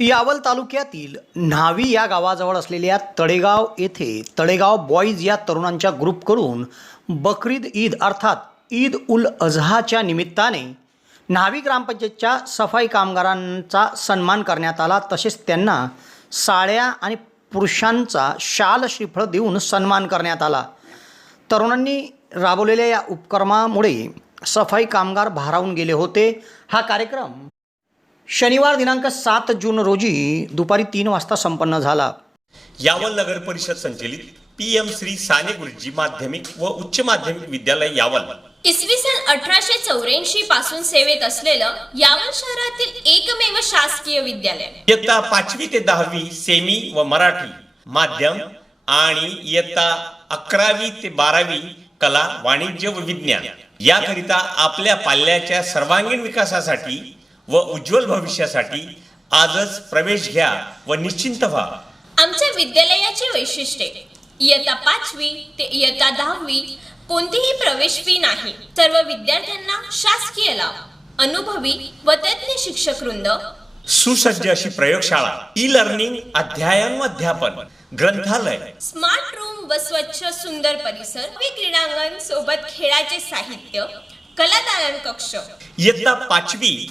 यावल तालुक्यातील न्हावी या गावाजवळ असलेल्या तळेगाव येथे तळेगाव बॉईज या तरुणांच्या ग्रुपकडून बकरीद ईद अर्थात ईद उल अझहाच्या निमित्ताने न्हावी ग्रामपंचायतच्या सफाई कामगारांचा सन्मान करण्यात आला. तसेच त्यांना साड्या आणि पुरुषांचा शाल श्रीफळ देऊन सन्मान करण्यात आला. तरुणांनी राबवलेल्या या उपक्रमामुळे सफाई कामगार भारावून गेले होते. हा कार्यक्रम शनिवार दिनांक सात जून रोजी दुपारी तीन वाजता संपन्न झाला. यावल नगर परिषद संचलित पी एम श्री साने गुरुजी माध्यमिक व उच्च माध्यमिक विद्यालय यावल. इसवी सन अठराशे चौऱ्याऐंशी पासून सेवेत असलेलं यावल शहरातील एकमेव शासकीय विद्यालय. इयत्ता पाचवी ते दहावी सेमी व मराठी माध्यम आणि इयत्ता अकरावी ते बारावी कला वाणिज्य व विज्ञान. याकरिता आपल्या पाल्याच्या सर्वांगीण विकासासाठी व उज्ज्वल भविष्यासाठी आजच प्रवेश घ्या व निश्चिंत व्हा. आमच्या विद्यालयाची वैशिष्ट्ये इयत्ता पाचवी ते इयत्ता दहावी कोणतीही प्रवेश फी नाही. सर्व विद्यार्थ्यांना शासकीय लाभ अनुभवी व तज्ञ शिक्षक वृंद. सुसज्ज अशी प्रयोगशाळा ई लर्निंग अध्ययन व अध्यापन ग्रंथालय. स्मार्ट रूम व स्वच्छ सुंदर परिसर व क्रीडांगण सोबत खेळाचे साहित्य कलादालन कक्ष. इयत्ता पाचवी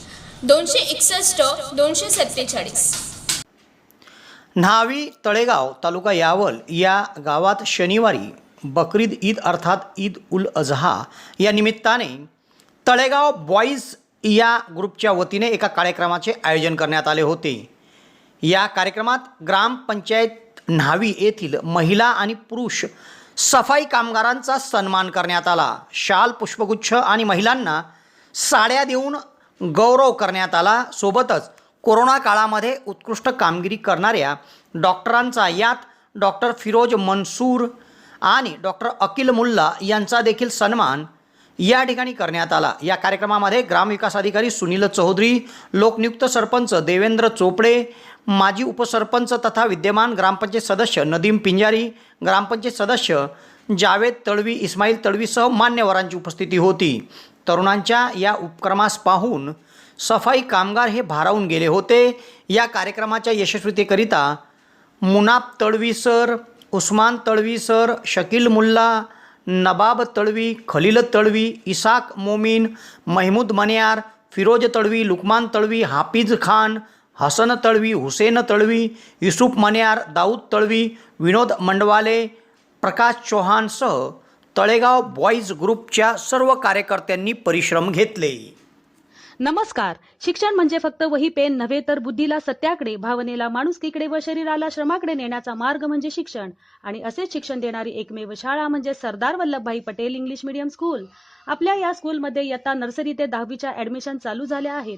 दोनशे एकसष्ट दोनशे सत्तेचाळीस. न्हावी तळेगाव तालुका यावल या गावात शनिवारी बकरीद ईद अर्थात ईद उल अझहा या निमित्ताने तळेगाव बॉईज या ग्रुपच्या वतीने एका कार्यक्रमाचे आयोजन करण्यात आले होते. या कार्यक्रमात ग्रामपंचायत न्हावी येथील महिला आणि पुरुष सफाई कामगारांचा सन्मान करण्यात आला. शाल पुष्पगुच्छ आणि महिलांना साड्या देऊन गौरव करण्यात आला. सोबतच कोरोना काळामध्ये उत्कृष्ट कामगिरी करणाऱ्या डॉक्टरांचा यात डॉक्टर फिरोज मनसूर आणि डॉक्टर अकिल मुल्ला यांचा देखील सन्मान या ठिकाणी करण्यात आला. या कार्यक्रमामध्ये ग्रामविकास अधिकारी सुनील चौधरी लोकनियुक्त सरपंच देवेंद्र चोपडे माजी उपसरपंच तथा विद्यमान ग्रामपंचायत सदस्य नदीम पिंजारी ग्रामपंचायत सदस्य जावेद तळवी इस्माईल तळवीसह मान्यवरांची उपस्थिती होती. तरुणांच्या या उपक्रमास पाहून सफाई कामगार हे भारावून गेले होते. या कार्यक्रमाच्या यशस्वीतेकरिता मुनाब तळवी सर उस्मान तळवी सर शकील मुल्ला नबाब तळवी खलील तळवी इसाक मोमीन महमूद मन्यार फिरोज तळवी लुकमान तळवी हाफिज खान हसन तळवी हुसेन तळवी युसुफ मन्यार दाऊद तळवी विनोद मंडवाले प्रकाश चौहानसह तळेगाव बॉईज ग्रुपच्या सर्व कार्यकर्त्यांनी परिश्रम घेतले. नमस्कार. शिक्षण म्हणजे फक्त वही पेन नव्हे तर बुद्धीला सत्याकडे भावनेला माणुसकीकडे व शरीराला श्रमाकडे नेण्याचा मार्ग म्हणजे शिक्षण. आणि असेच शिक्षण देणारी एकमेव शाळा म्हणजे Sardar Vallabhbhai Patel English medium school. आपल्या या स्कूलमध्ये इयत्ता नर्सरी ते दहावीच्या ऍडमिशन चालू झाल्या आहेत.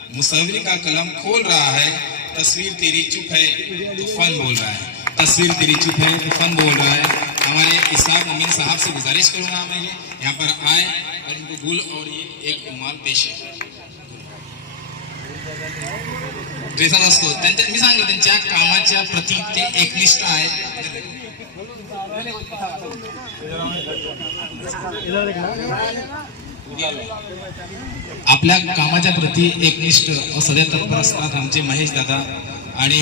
का मुसविर का कलम खोल रहा है? तस्वीर तेरी चुप है तो फन बोल रहा है। तस्वीर तेरी चुप है तो फन बोल रहा है। हमारे इसाब अमीन साहब से गुजारिश करूंगा मैं यहाँ पर आए और इनको गुल और ये एक उमाल पेश है। असतो त्यांच्या मी सांगितलं त्यांच्या कामाच्या प्रती ते एकनिष्ठ आहेत आपल्या कामाच्या प्रती एकनिष्ठ व सदैव तत्पर असतात आमचे महेश दादा. आणि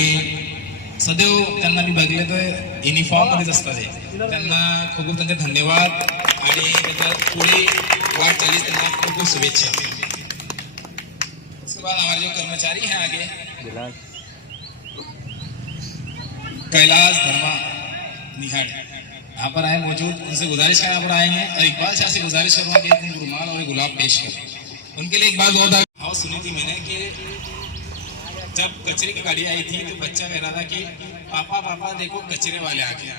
सदैव त्यांना मी बघले तर युनिफॉर्म मध्येच असतात. त्यांना खूप खूप त्यांचे धन्यवाद. आणि त्याच्या पुढे वाट चालीस त्यांना खूप खूप शुभेच्छा. उसके बाद हमारे जो कर्मचारी हैं आगे. कैलाश. धर्मा निहाड़ यहाँ पर आए मौजूद, उनसे गुजारिश यहाँ पर आएँगे और इकबाल शाह से गुजारिश करूँगा कि अपने रुमाल और गुलाब पेश करें। उनके लिए एक बात बहुत हाँ सुनी थी मैंने कि जब कचरे की गाड़ी आई थी तो बच्चा कह रहा था कि, पापा पापा, देखो कचरे वाले आ गए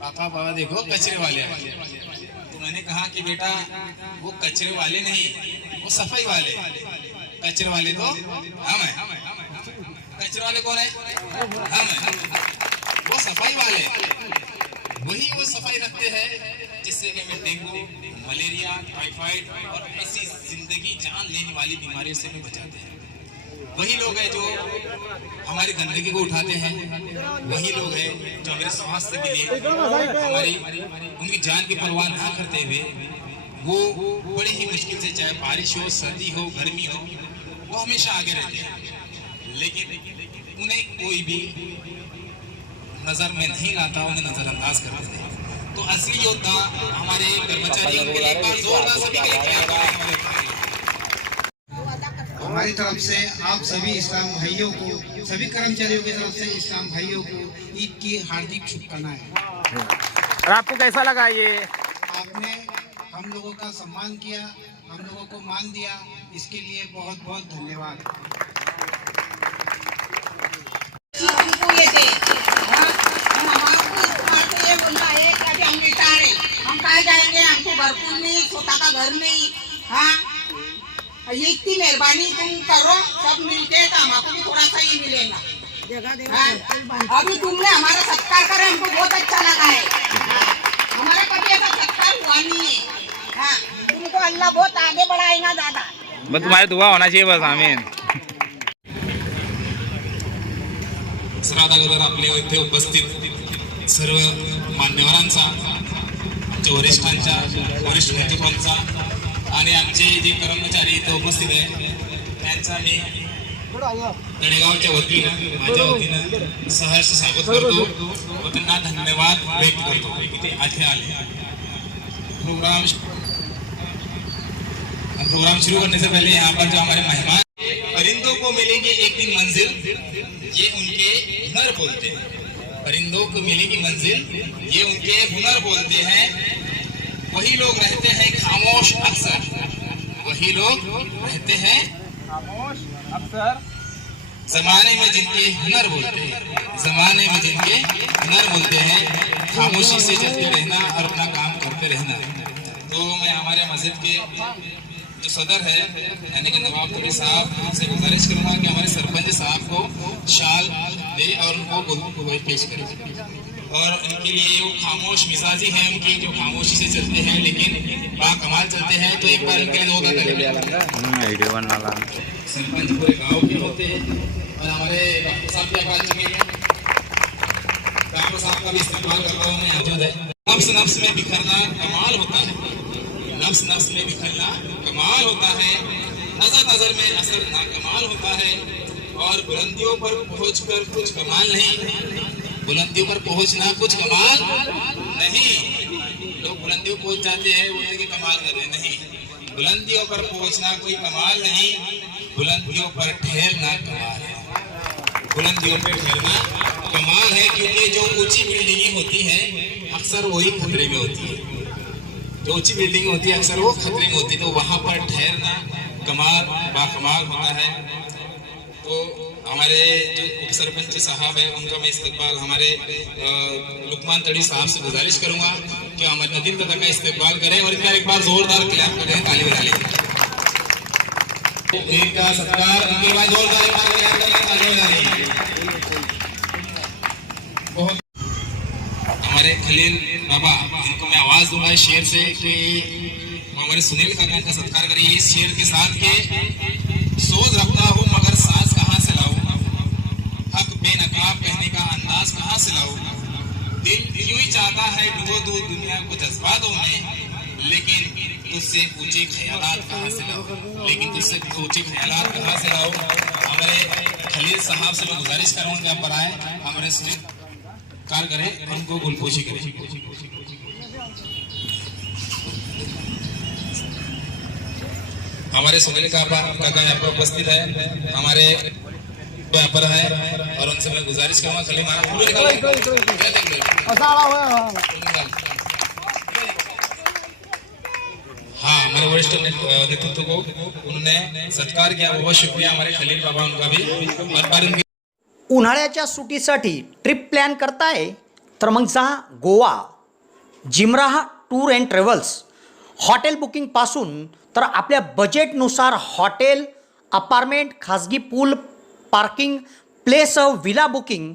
पापा पापा, देखो कचरे वाले आ गए तो मैंने कहा कि, बेटा, वो कचरे वाले नहीं, वो सफ़ाई वाले कचरे वाले तो हम हैं। कचरे वाले कौन है? हम हैं। वो सफ़ाई वाले वही वो सफ़ाई रखते हैं जिससे कि हमें डेंगू मलेरिया, टाइफाइड और ऐसी ज़िंदगी जान लेने वाली बीमारियों से हमें बचाते हैं। वही लोग हैं जो हमारी गंदगी को उठाते हैं। वही लोग हैं जो हमारे स्वास्थ्य के लिए हमारी उनकी जान की परवाह ना करते हुए वो बड़ी ही मुश्किल से चाहे बारिश हो, सर्दी हो, गर्मी हो, वो हमेशा आगे रहते हैं। लेकिन उन्हें कोई भी नज़र में नहीं आता उन्हें नजरअंदाज करते हैं। तो असली योद्धा हमारे कर्मचारियों के लिए जोरदार सभी के लिए हमारी तरफ़ से आप सभी इस्लाम भाइयों को सभी कर्मचारियों की तरफ़ से इस्लाम भाइयों को ईद की हार्दिक शुभकामनाएँ। और आपको कैसा लगा ये? आपने हम लोगों का सम्मान किया हम लोगों को मान दिया इसके लिए बहुत बहुत धन्यवाद। नहीं छोटा का घर नहीं। हाँ? ये इतनी मेहरबानी तुम करो सब मिलके तो हमको भी थोड़ा सा ही मिलेगा। हाँ? अभी तुमने हमारा सत्कार करे हमको बहुत अच्छा लगा है। हाँ? हमारा कभी ऐसा सत्कार हुआ नहीं है। हाँ? तुमको अल्लाह बहुत आगे बढ़ाएगा दादा। बस तुम्हारी दुआ होना चाहिए बस आमीन। सरात अगोदर आपले इथे उपस्थित सर्व मान्यवरांचा आमच्या वरिष्ठांच्या वरिष्ठ आणि आमचे जे कर्मचारी इथे उपस्थित आहे धन्यवाद प्रोग्राम शुरू करने से पहले यहाँ पर जो हमारे मेहमान परिंदों को मिलेगी एक दिन मंजिल ये उनके हुनर बोलते. हैं परिंदों को मिलेगी मंजिल ये उनके हुनर बोलते हैं। वही लोग रहते हैं खामोश अक्सर। वही लोग रहते हैं खामोश अक्सर। जमाने में जिनके हुनर बोलते हैं। जमाने में जिनके हुनर बोलते हैं खामोशी से चलते रहना और अपना काम करते रहना। तो मैं हमारे मस्जिद के जो सदर है यानी कि नवाब तबी साहब से गुजारिश करूँगा कि हमारे सरपंच साहब को शाल दे और उनको गुल को वही पेश करें। और उनके लिए वो खामोश मिजाजी हैं उनकी जो खामोशी से चलते हैं लेकिन बा कमाल चलते हैं तो एक बार उनके लिए दो करें सरपंच पूरे गाँव के होते हैं और हमारे डॉक्टर साहब भी आ चुके हैं। डॉक्टर साहब का भी इस्तेमाल हूँ मैं मौजूद है। नफ्स नफ्स में बिखरना कमाल होता है। नफ्स नफ्स में बिखरना कमाल होता है। नज़र नज़र में असर ना कमाल होता है। और बुलंदियों पर पहुँच कर कुछ कमाल नहीं। बुलंदियों पर पहुँचना कुछ कमाल नहीं। लोग बुलंदियों पहुँच जाते हैं, बोलते कि कमाल कर रहे। नहीं। बुलंदियों पर पहुँचना कोई कमाल नहीं। बुलंदियों पर ठहरना कमाल है। बुलंदियों पर ठहरना कमाल है, क्योंकि जो ऊँची बिल्डिंगें होती हैं, अक्सर वही खतरे में होती है। जो ऊँची बिल्डिंग होती है, अक्सर वो खतरे में होती है। तो वहाँ पर ठहरना कमाल बाकमाल होता है। तो हमारे जो उप सरपंच साहब है, उनका मैं इस्तेमाल हमारे लुकमान तड़ी साहब से गुजारिश करूँगा कि हमारे नदीम दादा का इस्तेमाल करें और इनका एक बार जोरदार क्लैप करें ताली बजा लें करें हमारे खलील बाबा इनको मैं आवाज़ दूँगा शेर से कि हमारे सुनील का सत्कार करिए इस शेर के साथ के सोच रखता हूँ दिल यूँ ही चाहता है डुबो दो दुनिया को जज्बातों में, लेकिन तुझसे ऊँचे ख्यालात कहाँ से लाऊं? लेकिन तुझसे ऊँचे ख्यालात कहाँ से लाऊं? हमारे खलील साहब से मैं गुजारिश करूँगा कि आप आए, हमारे कार करें, हमको गुलपोशी करें। हमारे सुनील काका यहाँ पर उपस्थित है, हमारे यहाँ पर है, और उनसे मैं गुजारिश करूँगा खाली मारा हाँ हमारे वरिष्ठ नेतृत्व को उन्होंने सत्कार किया। बहुत शुक्रिया हमारे खलील बाबा उनका भी। और बार उनकी उन्हाळ्याच्या सुटीसाठी ट्रिप प्लॅन करताय तर मग जा Goa Jimraha tour and travels hotel बुकिंगपासून तर आपल्या बजेटनुसार हॉटेल अपार्टमेंट खाजगी pool parking place villa booking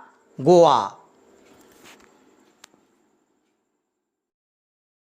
Goa